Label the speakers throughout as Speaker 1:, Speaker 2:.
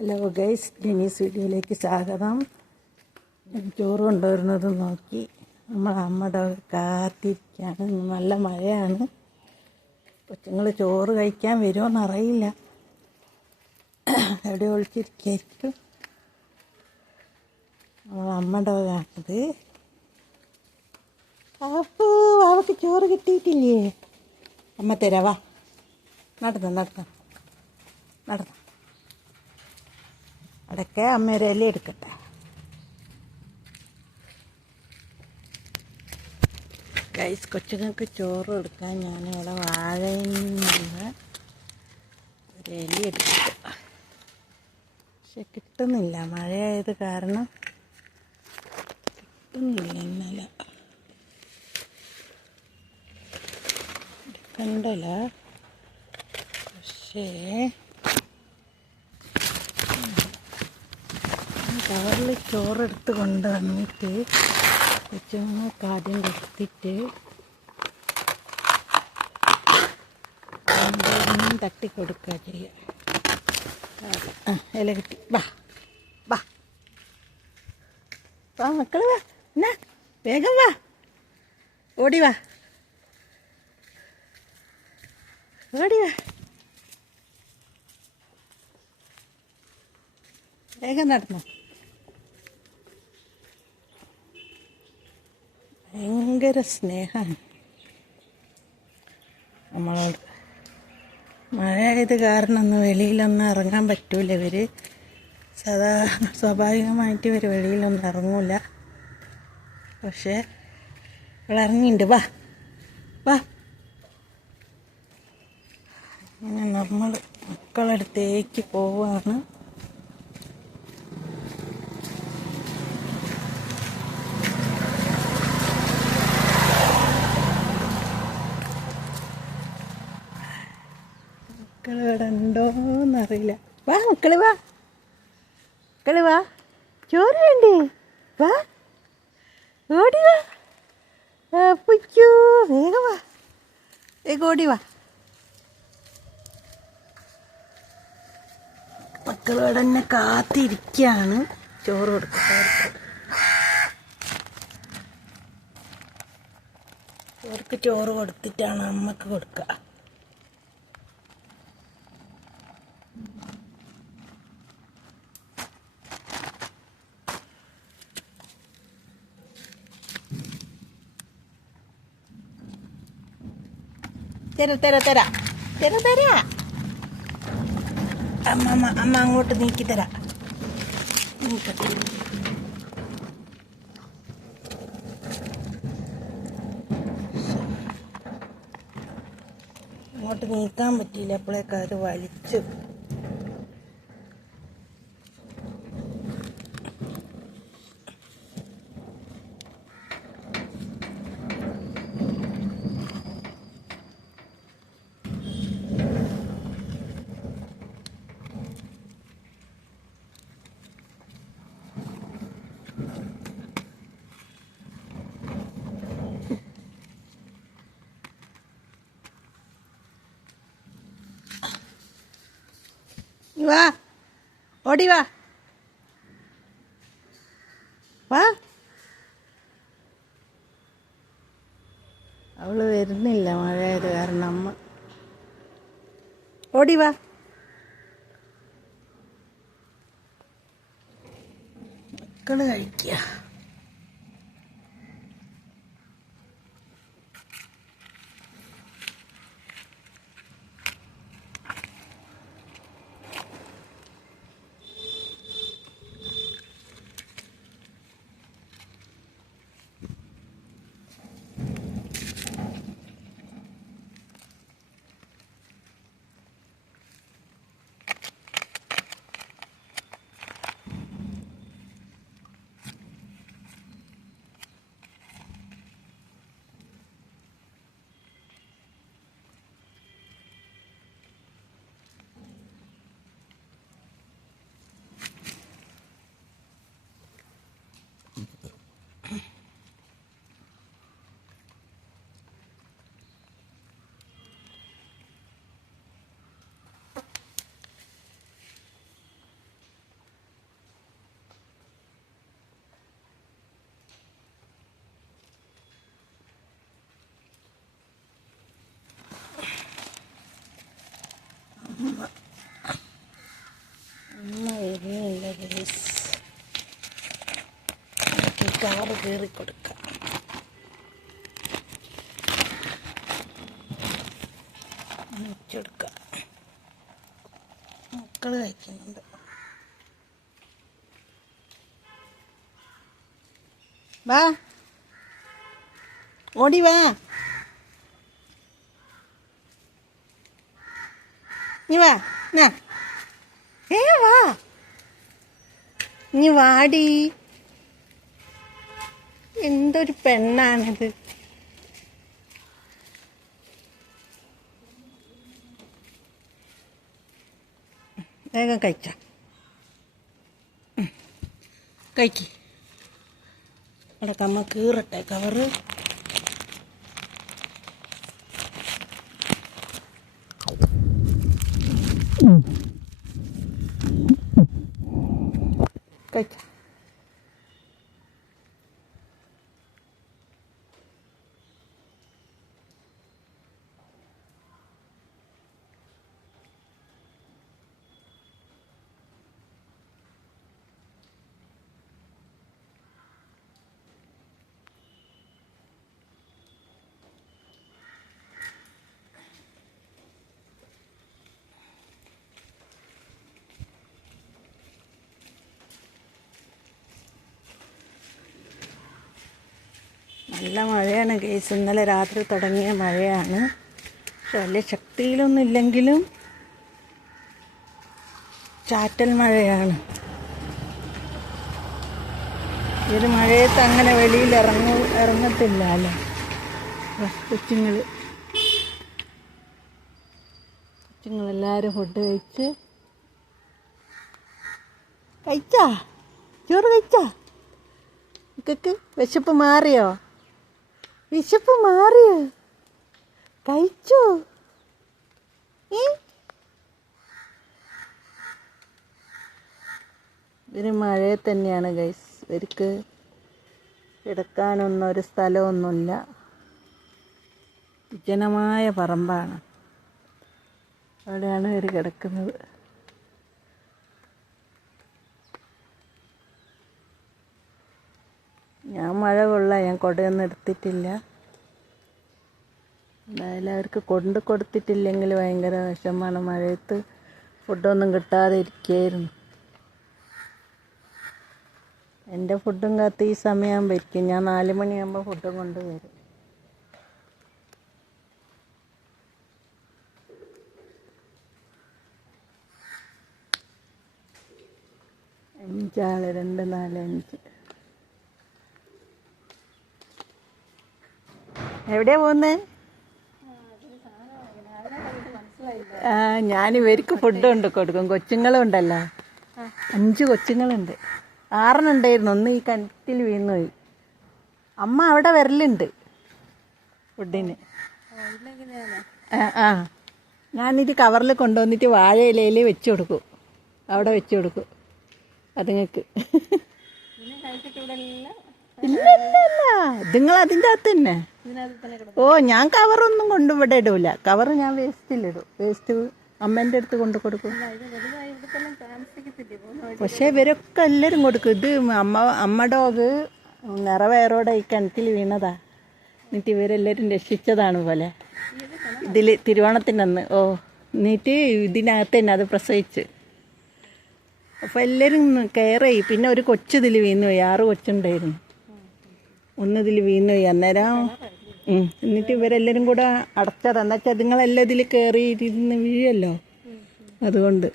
Speaker 1: Hello guys Denis വീഡിയോയിലേക്ക് സ്വാഗതം. ചോറ് കൊണ്ടുവരുന്നത് നോക്കി. നമ്മൾ അമ്മയുടെ കാത്തിരിക്കുകയാണ്. നല്ല മഴയാണ്. കൊച്ചുങ്ങൾ ചോറ് കഴിക്കാൻ വരുമോയെന്ന് അറിയില്ല. എവിടെ ഒളിച്ചിരിക്കായിരിക്കും നമ്മൾ അമ്മയുടെ കാണത് അപ്പൂ അവൾക്ക് ചോറ് കിട്ടിയിട്ടില്ലേ? അമ്മ തരാവാ നടത്താം നടത്താം. നടന്നു അടക്കെ അമ്മ ഒരു ഇല എടുക്കട്ടെ. ഗൈസ് കൊച്ചുങ്ങൾക്ക് ചോറ് കൊടുക്കാൻ ഞാൻ ഇവിടെ വാഴയിൽ നിന്ന് ഒരു എലി എടുത്തിട്ട്. പക്ഷെ കിട്ടുന്നില്ല. മഴയായത് കാരണം കിട്ടുന്നില്ല ഇന്നലെ. എടുക്കണ്ടല്ല പക്ഷേ കവറിൽ ചോറെടുത്ത് കൊണ്ട് വന്നിട്ട് കൊച്ചുങ്ങൾക്ക് ആദ്യം കൊടുത്തിട്ട് തട്ടി കൊടുക്കുക ചെയ്യുക ഇല കിട്ടി. വാ വാ. വാ മക്കൾ വാ. എന്നാ വേഗം വാ. ഓടി വാ. ഓടി വാ. വേഗം നടന്നോ. ഭയങ്കര സ്നേഹമാണ്. നമ്മളോട്. മഴയായത് കാരണം ഒന്ന് വെളിയിലൊന്നും ഇറങ്ങാൻ പറ്റൂല ഇവർ സദാ സ്വാഭാവികമായിട്ട് ഇവർ വെളിയിലൊന്നും ഇറങ്ങൂല. പക്ഷേ ഇവിടെ ഇറങ്ങിയിട്ടുണ്ട് വാ. വാ. അങ്ങനെ നമ്മൾ മക്കളടുത്തേക്ക് പോവാണ്. ഉണ്ടോന്നറിയില്ല വാ മക്കൾ വാ. മക്കൾ വാ. ചോറ് വേണ്ടേ? വാ. ഓടി വാ. പുയ്യോ വേഗം വാ. വേഗം ഓടി വാ. മക്കൾ ഇവിടെ തന്നെ കാത്തിരിക്കുകയാണ് ചോറ്. അവർക്ക് ചോറ് കൊടുത്തിട്ടാണ് അമ്മയ്ക്ക് കൊടുക്കുക തര തര തര. തര തര. അമ്മ അമ്മ അമ്മ അങ്ങോട്ട് നീക്കി തര. അങ്ങോട്ട് നീക്കാൻ പറ്റിയില്ല. അപ്പോഴേക്കാർ അത് വലിച്ചു വാ ഓടി വാ വാ അവൾ വരുന്നില്ല മഴയായത് കാരണം അമ്മ ഓടി വാ മക്കൾ കഴിക്കുക എനിക്ക് കീറി കയറി കൊടുക്കാം. വെച്ചെടുക്കാം മക്കൾ കഴിക്കുന്നുണ്ട്. വാ. ഓടി വാ. നീ വാ. ഏ വാ. നീ വാടി. എന്തൊരു പെണ്ണാണിത്. വേഗം കഴിച്ച. കഴിക്ക്. അവിടെ കമ്മ കീറട്ടെ കവറ്. കഴിച്ച നല്ല മഴയാണ് കേസ് ഇന്നലെ രാത്രി തുടങ്ങിയ മഴയാണ്. പക്ഷെ വലിയ ശക്തിയിലൊന്നും ഇല്ലെങ്കിലും ചാറ്റൽ മഴയാണ്. ഈ ഒരു മഴയത്ത് അങ്ങനെ വെളിയിൽ ഇറങ്ങു ഇറങ്ങത്തില്ല അല്ലേ? കൊച്ചുങ്ങൾ കൊച്ചുങ്ങളെല്ലാവരും ഫുഡ് കഴിച്ച്. കഴിച്ചാ? ചോറ് കഴിച്ചാ? ഇക്കക്ക് വിശപ്പ് മാറിയോ? വിശപ്പ് മാറിയോ കഴിച്ചോ? ഇവർ മഴയെ തന്നെയാണ് ഗൈസ് ഇവർക്ക് കിടക്കാനൊന്നും ഒരു സ്ഥലമൊന്നുമില്ല. വിജനമായ പറമ്പാണ്. അവിടെയാണ് ഇവർ കിടക്കുന്നത്. ഞാൻ മഴ കൊള്ളാം. ഞാൻ കുടയൊന്നും എടുത്തിട്ടില്ല. എന്തായാലും അവർക്ക് കൊണ്ട് കൊടുത്തിട്ടില്ലെങ്കിൽ ഭയങ്കര വിഷമമാണ്. മഴയത്ത് ഫുഡൊന്നും കിട്ടാതെ ഇരിക്കുകയായിരുന്നു എന്റെ ഫുഡും കാത്ത് ഈ സമയമാകുമ്പോൾ ഇരിക്കും. ഞാൻ നാല് മണിയാകുമ്പോൾ ഫുഡ് കൊണ്ടുവരും അഞ്ചാൾ രണ്ട് നാല് അഞ്ച്. എവിടെയാ പോകുന്നേ ആ ഞാൻ ഇവർക്ക് ഫുഡ് കൊണ്ട് കൊടുക്കും. കൊച്ചുങ്ങളും ഉണ്ടല്ലോ അഞ്ച് കൊച്ചുങ്ങളുണ്ട്. ആറിനുണ്ടായിരുന്നു ഒന്ന് ഈ കിണറ്റിൽ വീണുപോയി അമ്മ അവിടെ വരലുണ്ട് ഫുഡിന് ആ ആ. ഞാനിത് കവറിൽ കൊണ്ടുവന്നിട്ട് വാഴ ഇലയിൽ വെച്ച് കൊടുക്കും. അവിടെ വെച്ച് കൊടുക്കും. അതുങ്ങൾക്ക്. ഇല്ല ഇല്ല ഇല്ല. നിങ്ങൾ അതിന്റെ അകത്ത് തന്നെ. ഓ ഞാൻ കവറൊന്നും കൊണ്ട് ഇവിടെ ഇടൂല. കവർ ഞാൻ വേസ്റ്റിലിടും വേസ്റ്റ് അമ്മേന്റെ അടുത്ത് കൊണ്ട് കൊടുക്കും. പക്ഷെ ഇവരൊക്കെ എല്ലാവരും കൊടുക്കും. ഇത് അമ്മ അമ്മ ഡോഗ് നിറവയറോടെ ഈ കിണറ്റിൽ വീണതാ. എന്നിട്ട് ഇവരെല്ലാവരും രക്ഷിച്ചതാണ് പോലെ. ഇതിൽ തിരുവോണത്തിനന്ന്. അന്ന് ഓ എന്നിട്ട് ഇതിനകത്ത് തന്നെ അത് പ്രസവിച്ച്. അപ്പോൾ എല്ലാരും കെയർ ചെയ്യും പിന്നെ ഒരു കൊച്ചു ഇതിൽ വീണുപോയി ആറ് കൊച്ചുണ്ടായിരുന്നു. ഒന്നിതിൽ വീണുപോയി അന്നേരം. എന്നിട്ട് ഇവരെല്ലാവരും കൂടെ അടച്ചത് എന്നാ ചതുങ്ങളെല്ലാം ഇതിൽ കയറിയിരുന്ന് വീഴല്ലോ. അതുകൊണ്ട്.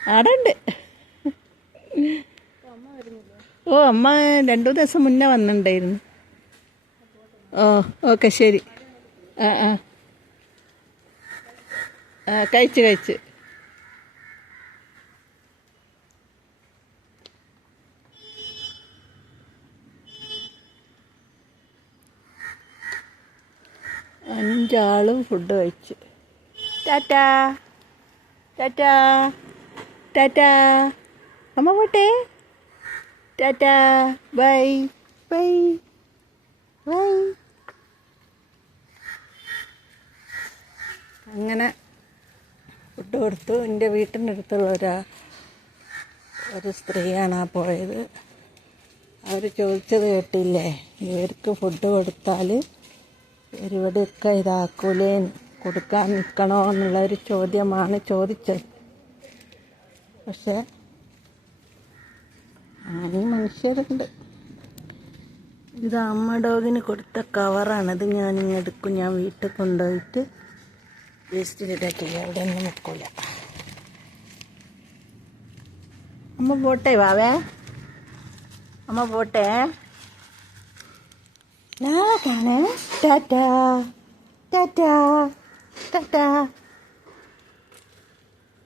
Speaker 1: അവിടെ ഉണ്ട് ഓ അമ്മ രണ്ടു ദിവസം മുന്നേ വന്നിട്ടുണ്ടായിരുന്നു. ഓ ഓക്കെ ശരി. ആ. ആ കഴിച്ച് കഴിച്ച്. അഞ്ചാളും ഫുഡ് കഴിച്ച്. ടാറ്റാ. ടാറ്റാ. ടാറ്റാ. അമ്മ പോട്ടെ. ടാറ്റാ. ബൈ. ബൈ. ബൈ. അങ്ങനെ ഫുഡ് കൊടുത്തു. എന്റെ വീട്ടിന്റെ അടുത്തുള്ള ഒരാ ഒരു സ്ത്രീയാണ് ആ പോയത്. അവർ ചോദിച്ചത് കേട്ടില്ലേ? ഇവർക്ക് ഫുഡ് കൊടുത്താൽ ഇവരിവിടെയൊക്കെ ഇതാക്കൂലേ? കൊടുക്കാൻ നിൽക്കണോ എന്നുള്ള ഒരു ചോദ്യമാണ് ചോദിച്ചത്. പക്ഷേ അങ്ങനെ മനുഷ്യരുണ്ട്. ഇത് അമ്മ ഡോഗിന് കൊടുത്ത കവറാണത് ഞാൻ ഇങ്ങെടുക്കും ഞാൻ വീട്ടിൽ കൊണ്ടുപോയിട്ട് വേസ്റ്റിലിടട്ടെ അവിടെ ഒന്നും നിൽക്കില്ല അമ്മ പോട്ടെ വാവേ? അമ്മ പോട്ടെ Now, Ganesh, da da, da da, da da.